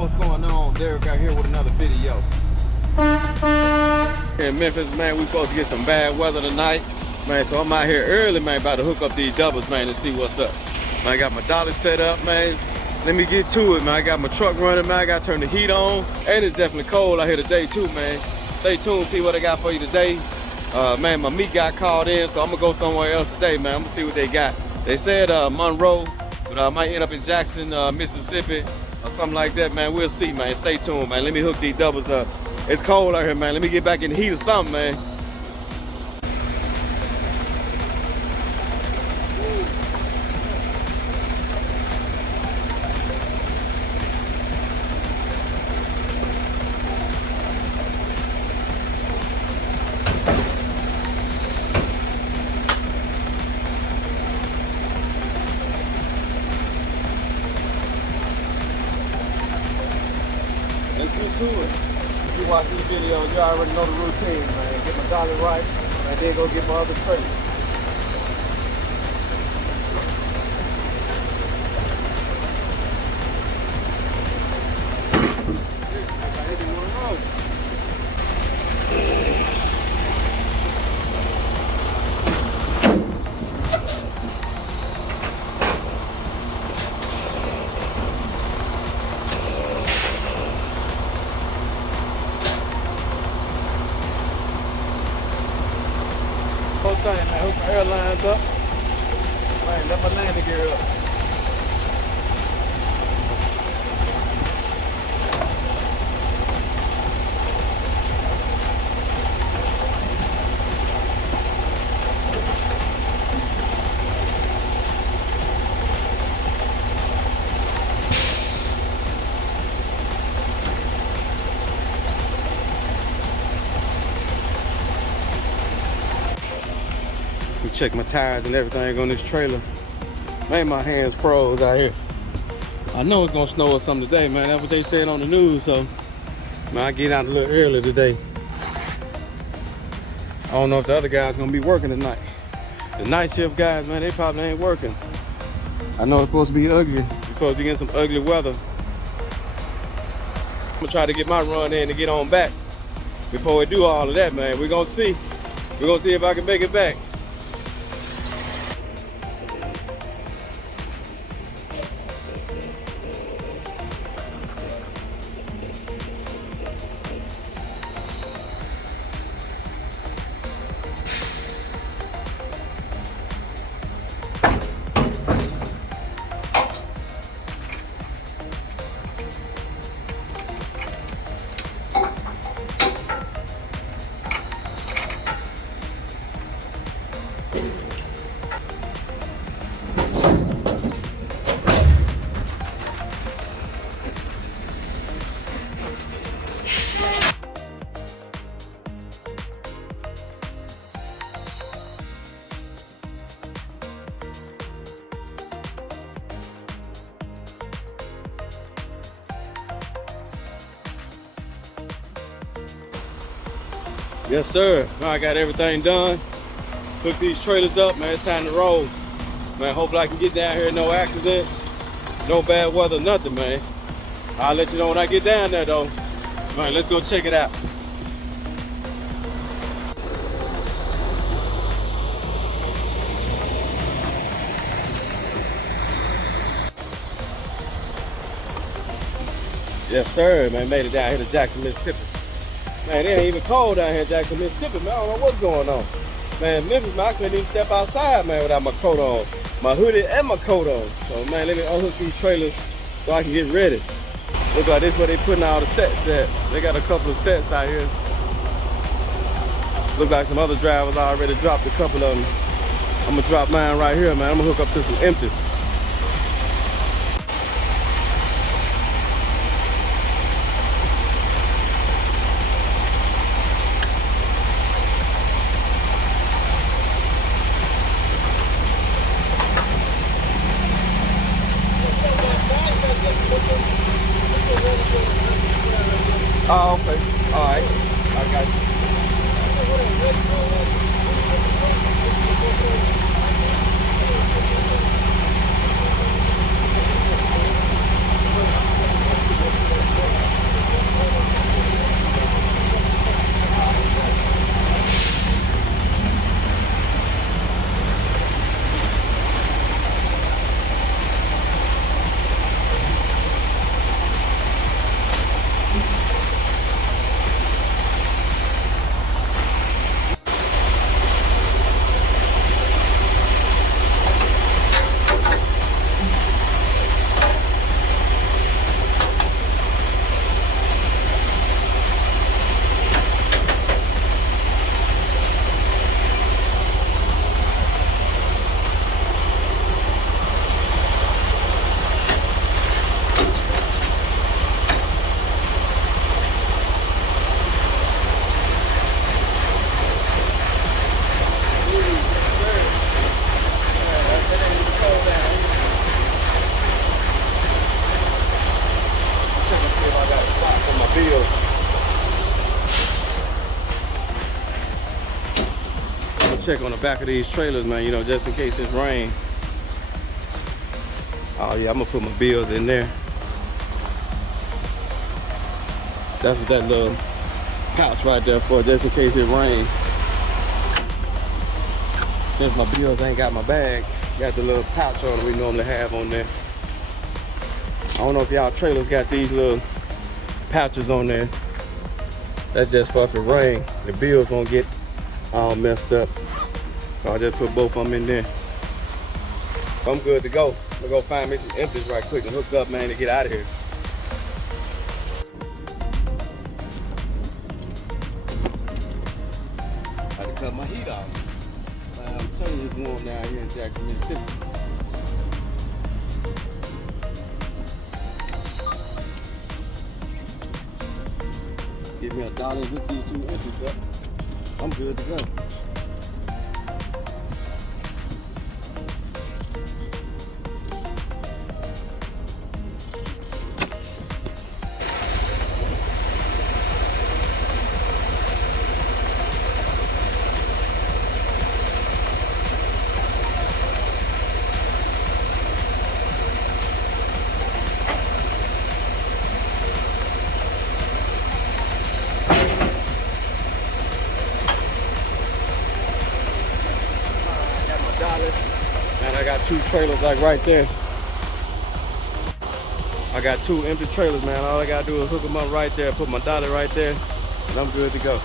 What's going on? Derek out here with another video. Here in Memphis, man, we supposed to get some bad weather tonight. Man, so I'm out here early, man, about to hook up these doubles, man, and see what's up. Man, I got my dolly set up, man. Let me get to it, man. I got my truck running, man. I got to turn the heat on. And it's definitely cold out here today, too, man. Stay tuned, see what I got for you today. Man, my meat got called in, so I'm going to go somewhere else today, man. I'm going to see what they got. They said Monroe, but I might end up in Jackson, Mississippi, or something like that, man. We'll see, man. Stay tuned, man. Let me hook these doubles up. It's cold out here, man. Let me get back in the heat or something, man. Let's get to it. If you watch these videos, you already know the routine, man. Get my dolly right, and then go get my other trailer. Whole thing, man. Hook my airlines up. Man, let my landing gear up. Check my tires and everything on this trailer. Man, my hands froze out here. I know it's gonna snow or something today, man. That's what they said on the news, so man, I get out a little early today. I don't know if the other guys gonna be working tonight. The night shift guys, man, they probably ain't working. I know it's supposed to be ugly. It's supposed to be getting some ugly weather. I'm gonna try to get my run in to get on back before we do all of that, man. We're gonna see. We're gonna see if I can make it back. Yes, sir. I got everything done. Hook these trailers up, man. It's time to roll. Man, hopefully I can get down here, no accidents, no bad weather, nothing, man. I'll let you know when I get down there, though. Man, let's go check it out. Yes, sir, man. Made it down here to Jackson, Mississippi. Man, it ain't even cold down here in Jackson, Mississippi, man. I don't know what's going on. Man, Memphis, man, I couldn't even step outside, man, without my coat on. My hoodie and my coat on. So, man, let me unhook these trailers so I can get ready. Look like this is where they putting all the sets at. They got a couple of sets out here. Look like some other drivers already dropped a couple of them. I'm gonna drop mine right here, man. I'm gonna hook up to some empties. Oh, okay. All right. I got you. for my bills. I'm gonna check on the back of these trailers, man, you know, just in case it's rain. Oh yeah, I'm gonna put my bills in there. That's what that little pouch right there for, just in case it rains. Since my bills ain't got my bag, got the little pouch on it we normally have on there. I don't know if y'all trailers got these little pouches on there. That's just for if it rain, the bills won't get all messed up. So I just put both of them in there. I'm good to go. I'm gonna go find me some empties right quick and hook up, man, to get out of here. I had to cut my heat off. I'm telling you, it's warm down here in Jackson, Mississippi. Give me $1 and hook these 2 empties up. I'm good to go. Man, I got 2 trailers like right there. I got 2 empty trailers, man. All I gotta do is hook them up right there, put my dolly right there, and I'm good to go.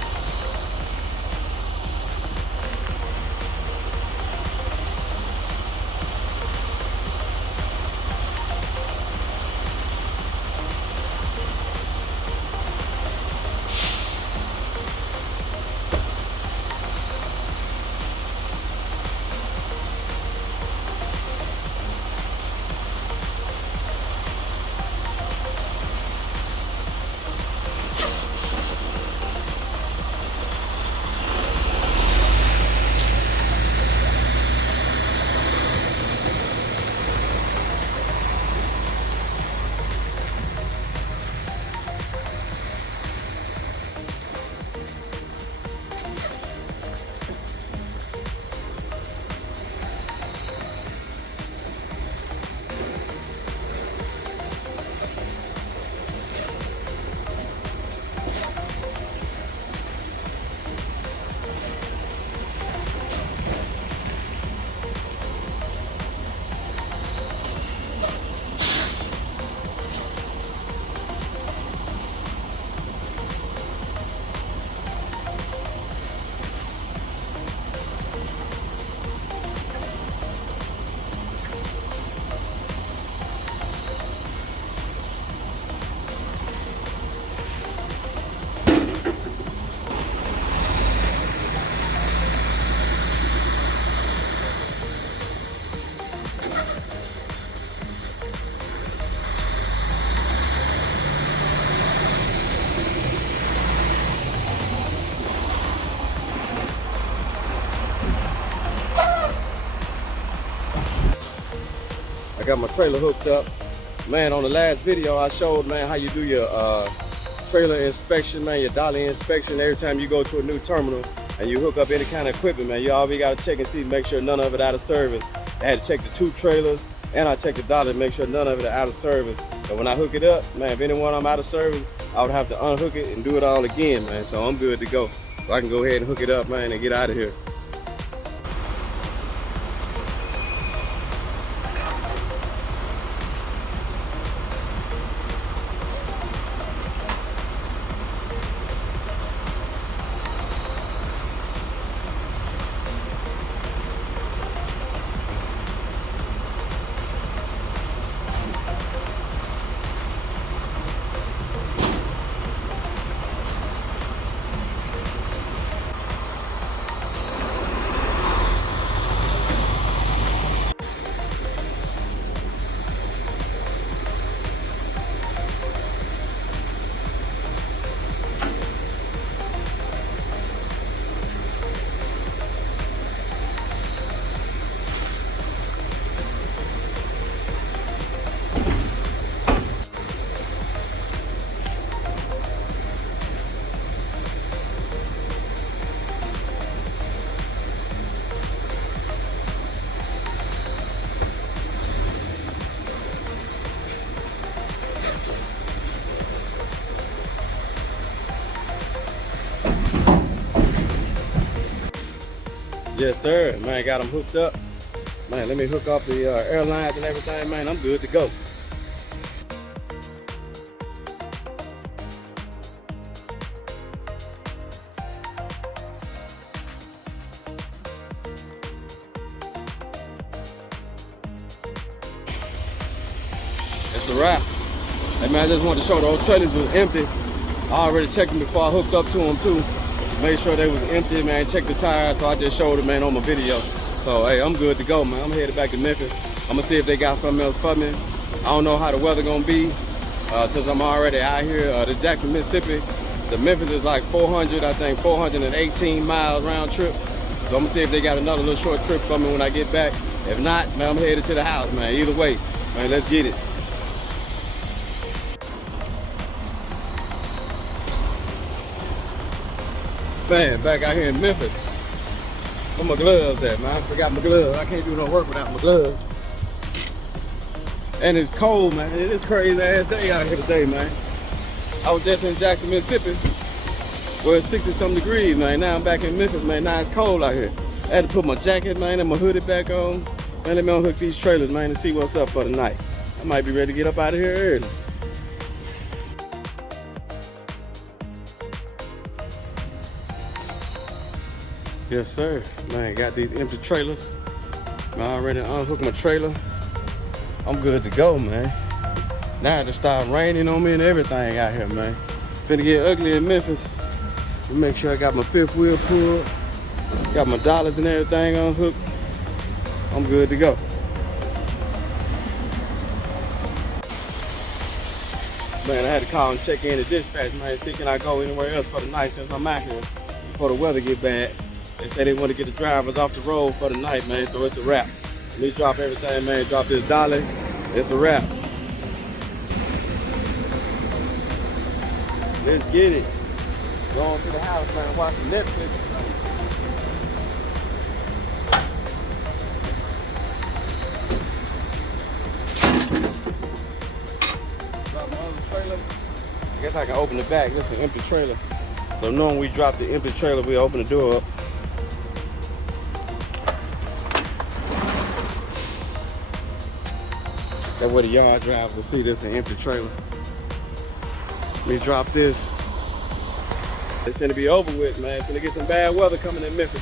I got my trailer hooked up. Man, on the last video I showed, man, how you do your trailer inspection, man, your dolly inspection every time you go to a new terminal and you hook up any kind of equipment, man. You always got to check and see, make sure none of it out of service. I had to check the 2 trailers and I checked the dolly to make sure none of it are out of service. But when I hook it up, man, if any one of them out of service, I would have to unhook it and do it all again, man. So I'm good to go. So I can go ahead and hook it up, man, and get out of here. Yes, sir. Man, got them hooked up. Man, let me hook up the airlines and everything, man. I'm good to go. It's a wrap. Hey, man, I just wanted to show those trailers was empty. I already checked them before I hooked up to them, too. Made sure they was empty, man. Check the tires, so I just showed it, man, on my video. So, hey, I'm good to go, man. I'm headed back to Memphis. I'm gonna see if they got something else for me. I don't know how the weather gonna be since I'm already out here. To Jackson, Mississippi to Memphis is like 418 miles round trip. So I'm gonna see if they got another little short trip for me when I get back. If not, man, I'm headed to the house, man. Either way, man, let's get it. Man, back out here in Memphis. Where my gloves at, man? I forgot my gloves. I can't do no work without my gloves. And it's cold, man. It is crazy ass day out here today, man. I was just in Jackson, Mississippi, where it's 60-something degrees, man. Now I'm back in Memphis, man. Now it's cold out here. I had to put my jacket, man, and my hoodie back on. Man, let me unhook these trailers, man, and see what's up for the night. I might be ready to get up out of here early. Yes, sir. Man, got these empty trailers. Man, I already unhooked my trailer. I'm good to go, man. Now it just started raining on me and everything out here, man. Finna get ugly in Memphis. Make sure I got my fifth wheel pulled. Got my dollars and everything unhooked. I'm good to go. Man, I had to call and check in the dispatch, man. See, can I go anywhere else for the night since I'm out here before the weather get bad. They say they want to get the drivers off the road for the night, man, so it's a wrap. Let me drop everything, man. Drop this dolly. It's a wrap. Let's get it. Go on to the house, man. Watch some Netflix. Drop my other trailer. I guess I can open the back. This is an empty trailer. So knowing we dropped the empty trailer, we open the door up. That way the yard drivers will see this an empty trailer. Let me drop this. It's gonna be over with, man. It's gonna get some bad weather coming in Memphis.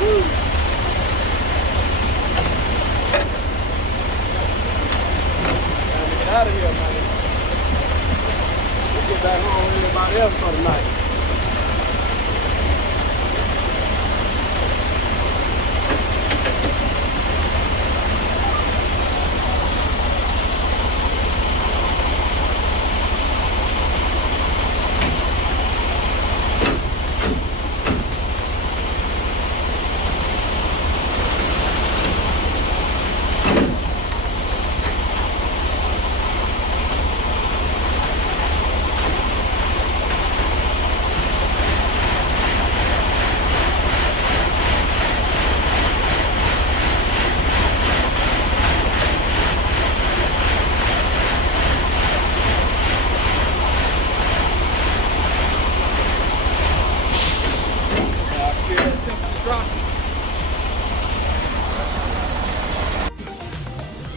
Woo. Time to get out of here, man. We'll get back home with everybody else for the night.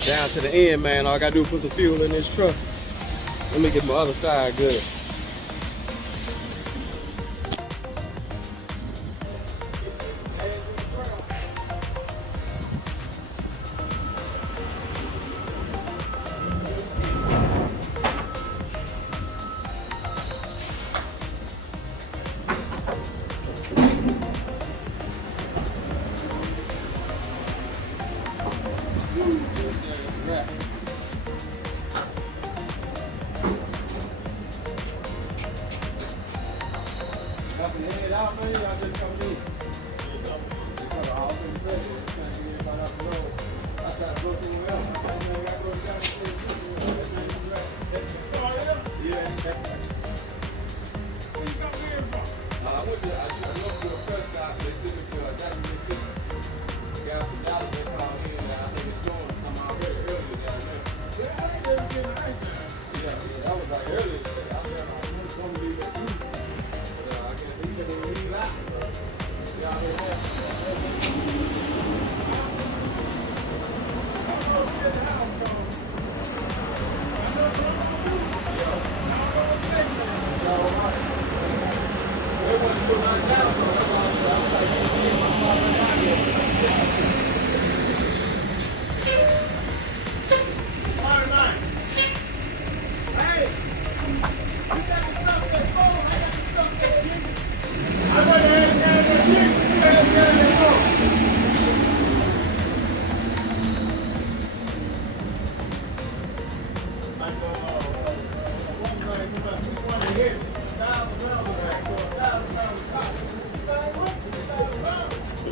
Down to the end, man. All I gotta do is put some fuel in this truck. Let me get my other side good.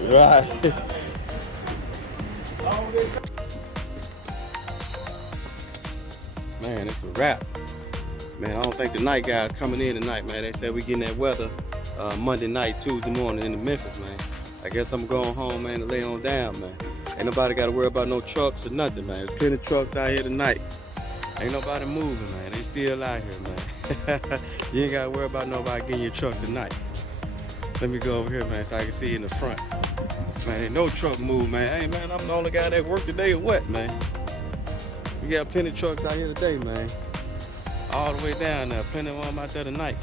Right. Man, it's a wrap. Man, I don't think the night guys coming in tonight, man. They said we getting that weather Monday night, Tuesday morning in Memphis, man. I guess I'm going home, man, to lay on down, man. Ain't nobody got to worry about no trucks or nothing, man. There's plenty of trucks out here tonight. Ain't nobody moving, man. They still out here, man. You ain't got to worry about nobody getting your truck tonight. Let me go over here, man, so I can see in the front. Man, ain't no truck move, man. Hey, man, I'm the only guy that worked today or what, man? We got plenty of trucks out here today, man. All the way down there. Plenty of them out there tonight.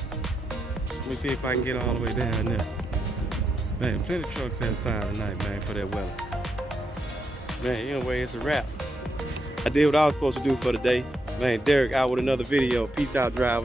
Let me see if I can get all the way down there. Man, plenty of trucks outside tonight, man, for that weather. Man, anyway, it's a wrap. I did what I was supposed to do for the day. Man, Derek out with another video. Peace out, drivers.